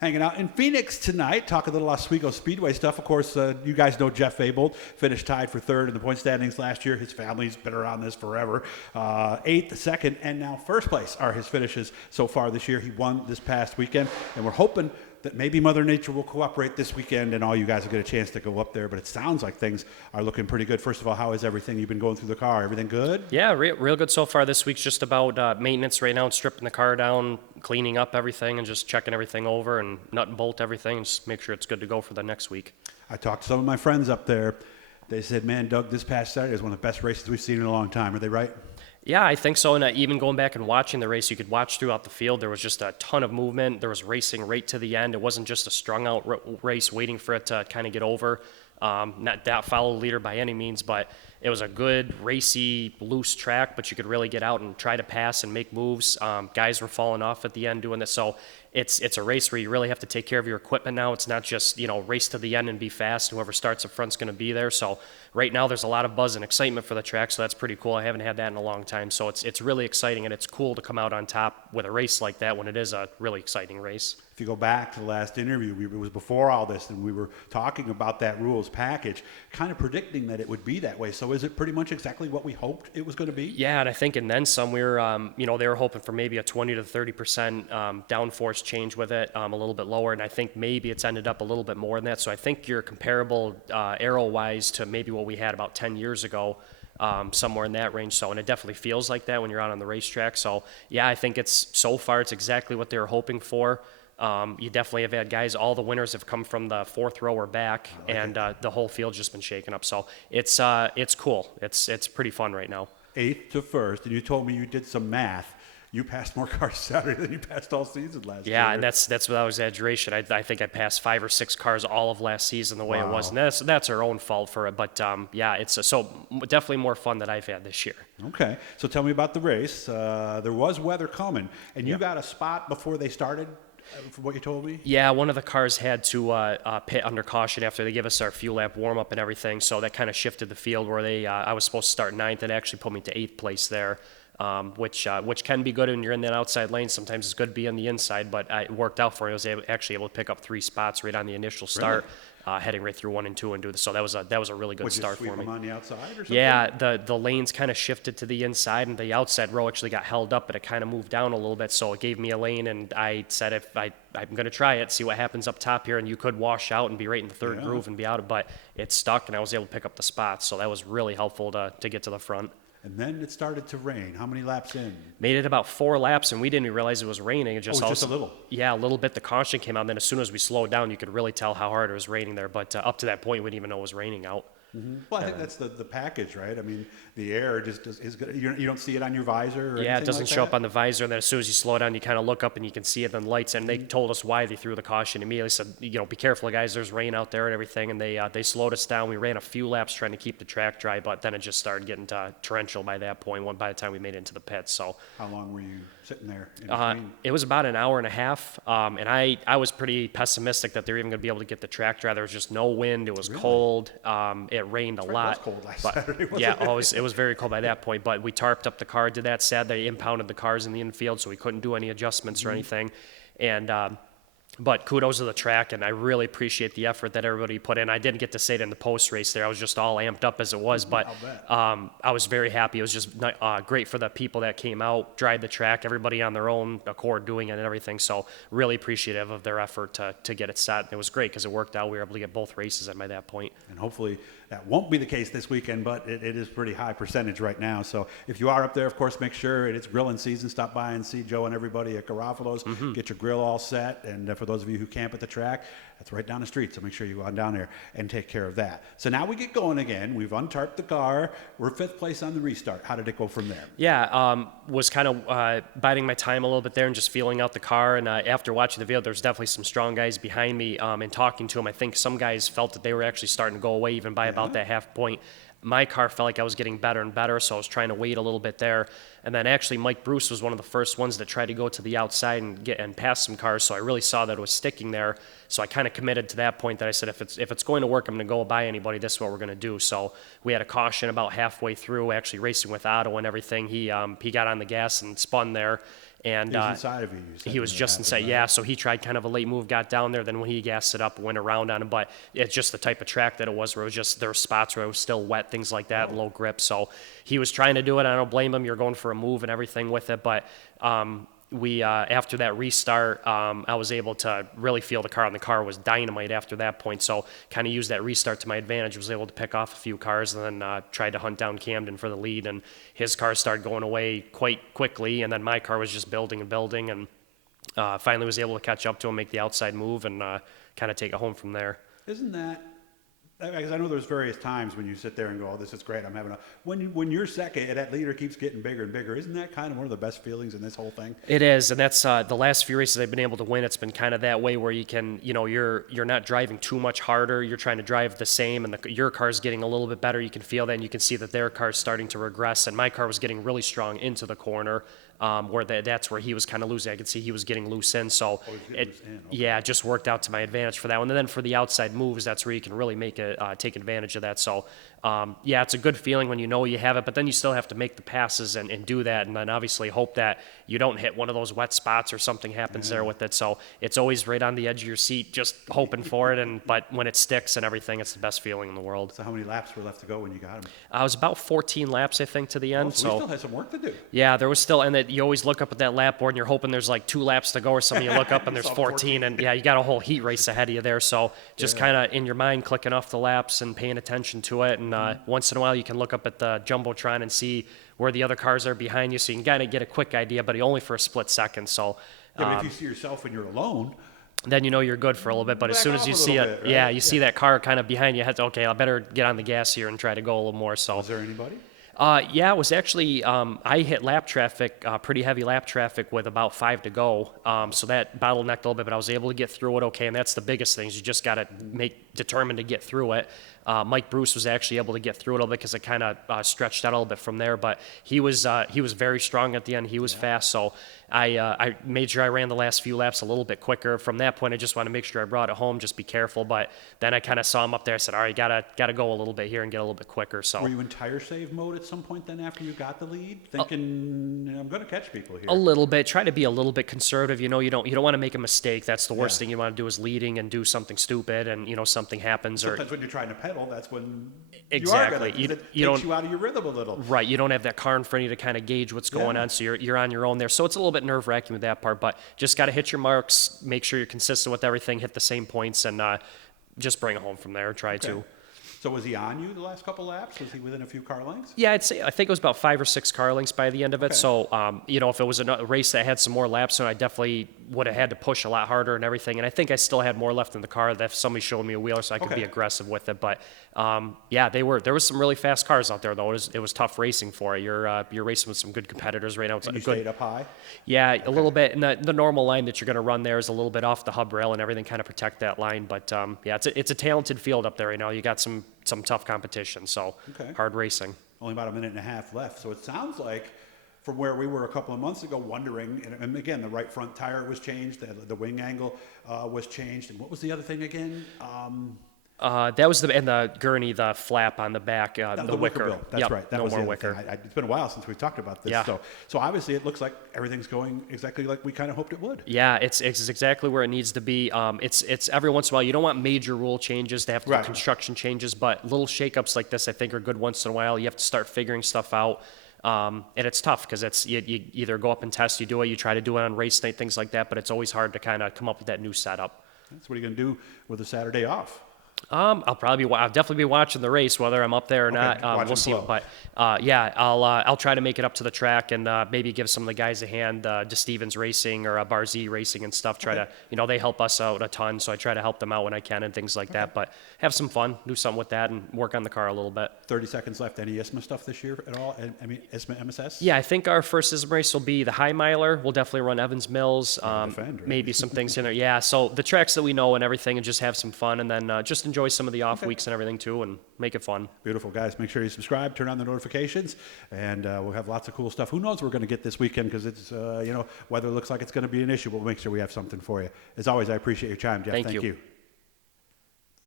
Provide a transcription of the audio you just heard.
Hanging out in Phoenix tonight, talk a little Oswego Speedway stuff. Of course, you guys know Jeff Abold finished tied for third in the point standings last year. His family's been around this forever. Eighth, second, and now first place are his finishes so far this year. He won this past weekend, and we're hoping that maybe Mother Nature will cooperate this weekend and all you guys will get a chance to go up there, but it sounds like things are looking pretty good. First of all, how is everything? You've been going through the car. Everything good? Yeah, real good so far. This week's just about maintenance right now, and stripping the car down, cleaning up everything, and just checking everything over and nut and bolt everything, and just make sure it's good to go for the next week. I talked to some of my friends up there. They said, man, Doug, this past Saturday is one of the best races we've seen in a long time. Are they right? Yeah, I think so. And even going back and watching the race, you could watch throughout the field. There was just a ton of movement. There was racing right to the end. It wasn't just a strung-out race waiting for it to kind of get over. Not that follow leader by any means, but it was a good, racy, loose track, but you could really get out and try to pass and make moves. Guys were falling off at the end doing this. So it's a race where you really have to take care of your equipment now. It's not just, race to the end and be fast. Whoever starts up front's going to be there. So right now there's a lot of buzz and excitement for the track, so that's pretty cool. I haven't had that in a long time. So it's really exciting, and it's cool to come out on top with a race like that when it is a really exciting race. If you go back to the last interview, it was before all this, and we were talking about that rules package, kind of predicting that it would be that way. So is it pretty much exactly what we hoped it was going to be? Yeah, and I think and then some. We were, they were hoping for maybe a 20 to 30% downforce change with it, a little bit lower, and I think maybe it's ended up a little bit more than that. So I think you're comparable aero-wise to maybe what we had about 10 years ago. Somewhere in that range. So, and it definitely feels like that when you're out on the racetrack. So yeah, I think so far it's exactly what they were hoping for. You definitely have had guys, all the winners have come from the fourth row or back, and the whole field's just been shaken up. So it's cool. It's pretty fun right now. Eighth to first, and you told me you did some math. You passed more cars Saturday than you passed all season last year. Yeah, and that's without exaggeration. I think I passed 5 or 6 cars all of last season the way it was, and that's our own fault for it. But yeah, it's so definitely more fun than I've had this year. Okay, so tell me about the race. There was weather coming, and you got a spot before they started. From what you told me? Yeah, one of the cars had to pit under caution after they gave us our fuel lap warm-up and everything, so that kind of shifted the field where I was supposed to start 9th. It actually put me to 8th place there. Which can be good when you're in that outside lane. Sometimes it's good to be on the inside, but it worked out for me. I was actually able to pick up 3 spots right on the initial start, heading right through 1 and 2 and do this. So that was a really good start for me. Would you sweep them on the outside or something? Yeah, the lanes kind of shifted to the inside, and the outside row actually got held up, but it kind of moved down a little bit. So it gave me a lane, and I said I'm going to try it, see what happens up top here, and you could wash out and be right in the third groove and be out of, but it stuck, and I was able to pick up the spots. So that was really helpful to get to the front. And then it started to rain. How many laps in? Made it about 4 laps, and we didn't even realize it was raining. It just just a little. Yeah, a little bit. The caution came out, and then as soon as we slowed down, you could really tell how hard it was raining there. But up to that point, we didn't even know it was raining out. Mm-hmm. Well, I think that's the package, right? I mean, the air just is good. You don't see it on your visor or Yeah, it doesn't like show up on the visor, and then as soon as you slow down, you kind of look up and you can see it in the lights. And they told us why they threw the caution immediately. Said, be careful, guys. There's rain out there and everything. And they slowed us down. We ran a few laps trying to keep the track dry, but then it just started getting torrential by that point. By the time we made it into the pits, so how long were you sitting there in between? It was about an hour and a half, and I was pretty pessimistic that they were even going to be able to get the track dry. There was just no wind. It was cold. It rained a lot. It was cold last Saturday, wasn't it? It was very cold by that point, but we tarped up the car, did that. Sad they impounded the cars in the infield, so we couldn't do any adjustments or anything. And but kudos to the track, and I really appreciate the effort that everybody put in. I didn't get to say it in the post race there. I was just all amped up as it was, but I was very happy. It was just great for the people that came out, drive the track, everybody on their own accord doing it and everything. So really appreciative of their effort to get it set. It was great because it worked out. We were able to get both races in by that point. And hopefully that won't be the case this weekend, but it is pretty high percentage right now. So if you are up there, of course, make sure it's grilling season. Stop by and see Joe and everybody at Garofalo's. Get your grill all set. And for those of you who camp at the track, that's right down the street. So make sure you go on down there and take care of that. So now we get going again. We've untarped the car. We're 5th place on the restart. How did it go from there? Yeah, was kind of biding my time a little bit there and just feeling out the car. And after watching the video, there's definitely some strong guys behind me. And talking to them, I think some guys felt that they were actually starting to go away even by about that half point. My car felt like I was getting better and better, so I was trying to wait a little bit there. And then actually Mike Bruce was one of the first ones that tried to go to the outside and pass some cars, so I really saw that it was sticking there. So I kind of committed to that point that I said, if it's going to work, I'm going to go by anybody. This is what we're going to do. So we had a caution about halfway through, actually racing with Otto and everything. He got on the gas and spun there. And He was inside of you. You said he was when it just happened, inside, right? yeah. So he tried kind of a late move, got down there. Then when he gassed it up, went around on him. But it's just the type of track that it was, where it was just there were spots where it was still wet, things like that, low grip. So he was trying to do it. I don't blame him. You're going for a move and everything with it, but. We after that restart, I was able to really feel the car, and the car was dynamite after that point. So kind of used that restart to my advantage. Was able to pick off a few cars, and then tried to hunt down Camden for the lead. And his car started going away quite quickly, and then my car was just building and building, and finally was able to catch up to him, make the outside move, and kind of take it home from there. Isn't that? Because I know there's various times when you sit there and go, "Oh, this is great. I'm having a." When you're second and that leader keeps getting bigger and bigger, isn't that kind of one of the best feelings in this whole thing? It is, and that's the last few races I've been able to win. It's been kind of that way where you can, you're not driving too much harder. You're trying to drive the same, and your car's getting a little bit better. You can feel that, and you can see that their car's starting to regress. And my car was getting really strong into the corner, where that's where he was kind of losing. I could see he was getting loose in, so it just worked out to my advantage for that one. And then for the outside moves, that's where you can really make it take advantage of that. So it's a good feeling when you know you have it, but then you still have to make the passes and do that, and then obviously hope that you don't hit one of those wet spots or something happens there with it. So it's always right on the edge of your seat, just hoping for it. But when it sticks and everything, it's the best feeling in the world. So how many laps were left to go when you got him? I was about 14 laps, I think, to the end. So we still had some work to do. Yeah, there was still, and that you always look up at that lap board and you're hoping there's like 2 laps to go or something. You look up and there's 14, and you got a whole heat race ahead of you there. So just kind of in your mind clicking off the laps and paying attention to it. And once in a while you can look up at the Jumbotron and see where the other cars are behind you, so you can kind of get a quick idea, but only for a split second. So But if you see yourself when you're alone, then you're good for a little bit. But as soon as you see it, bit, right? you see that car kind of behind you, okay, I better get on the gas here and try to go a little more. So was there anybody? It was actually, I hit lap traffic, pretty heavy lap traffic with about 5 to go. So that bottlenecked a little bit, but I was able to get through it okay. And that's the biggest thing, is you just got to determined to get through it. Mike Bruce was actually able to get through it a little bit because it kind of stretched out a little bit from there. But he was very strong at the end. He was fast. So I made sure I ran the last few laps a little bit quicker. From that point, I just wanted to make sure I brought it home, just be careful. But then I kind of saw him up there. I said, all right, gotta go a little bit here and get a little bit quicker. So Were you in tire save mode at some point then after you got the lead, thinking I'm going to catch people here? A little bit. Try to be a little bit conservative. You don't want to make a mistake. That's the worst thing you want to do, is leading and do something stupid, and something happens. Sometimes when you're trying to pedal, that's when Exactly. you takes you out of your rhythm a little. Right. You don't have that car in front of you to kind of gauge what's going on, so you're on your own there. So it's a little bit nerve-wracking with that part, but just got to hit your marks, make sure you're consistent with everything, hit the same points, and just bring it home from there. Try to. So was he on you the last couple laps? Was he within a few car lengths? Yeah, I think it was about 5 or 6 car lengths by the end of it. So, if it was a race that had some more laps, so I definitely would have had to push a lot harder and everything. And I think I still had more left in the car, that if somebody showed me a wheeler, so I could be aggressive with it. But there was some really fast cars out there, though. It was tough racing for it. You're racing with some good competitors right now. It's And you good. stayed up high? Yeah, a little bit. And the normal line that you're going to run there is a little bit off the hub rail and everything, kind of protect that line. But it's a talented field up there right now. You got some tough competition, so hard racing. Only about a minute and a half left. So it sounds like from where we were a couple of months ago wondering, and again, the right front tire was changed, the wing angle was changed. And what was the other thing again? That was the gurney, the flap on the back, the wicker. Bill. That's right. That no was more the other wicker. thing. It's been a while since we've talked about this. Yeah. So obviously it looks like everything's going exactly like we kind of hoped it would. Yeah, it's exactly where it needs to be. It's every once in a while. You don't want major rule changes to have to do construction changes, but little shakeups like this, I think, are good once in a while. You have to start figuring stuff out. And it's tough because you either go up and test, you do it, you try to do it on race night, things like that, but it's always hard to kind of come up with that new setup. That's what are you going to do with the Saturday off? I'll definitely be watching the race, whether I'm up there or not. We'll see. But I'll try to make it up to the track and maybe give some of the guys a hand, to Stevens Racing or Bar Z Racing and stuff. Try to, they help us out a ton, so I try to help them out when I can and things like that. But have some fun, do something with that, and work on the car a little bit. 30 seconds left. Any ISMA stuff this year at all? I mean, ISMA MSS? Yeah, I think our first ISMA race will be the High Miler. We'll definitely run Evans Mills. Defend, right? Maybe some things in there. Yeah, so the tracks that we know and everything, and just have some fun, and then just enjoy some of the off weeks and everything too, and make it fun. Beautiful, guys. Make sure you subscribe, turn on the notifications, and we'll have lots of cool stuff. Who knows what we're going to get this weekend, because it's, weather looks like it's going to be an issue, but we'll make sure we have something for you. As always, I appreciate your time, Jeff. Thank you.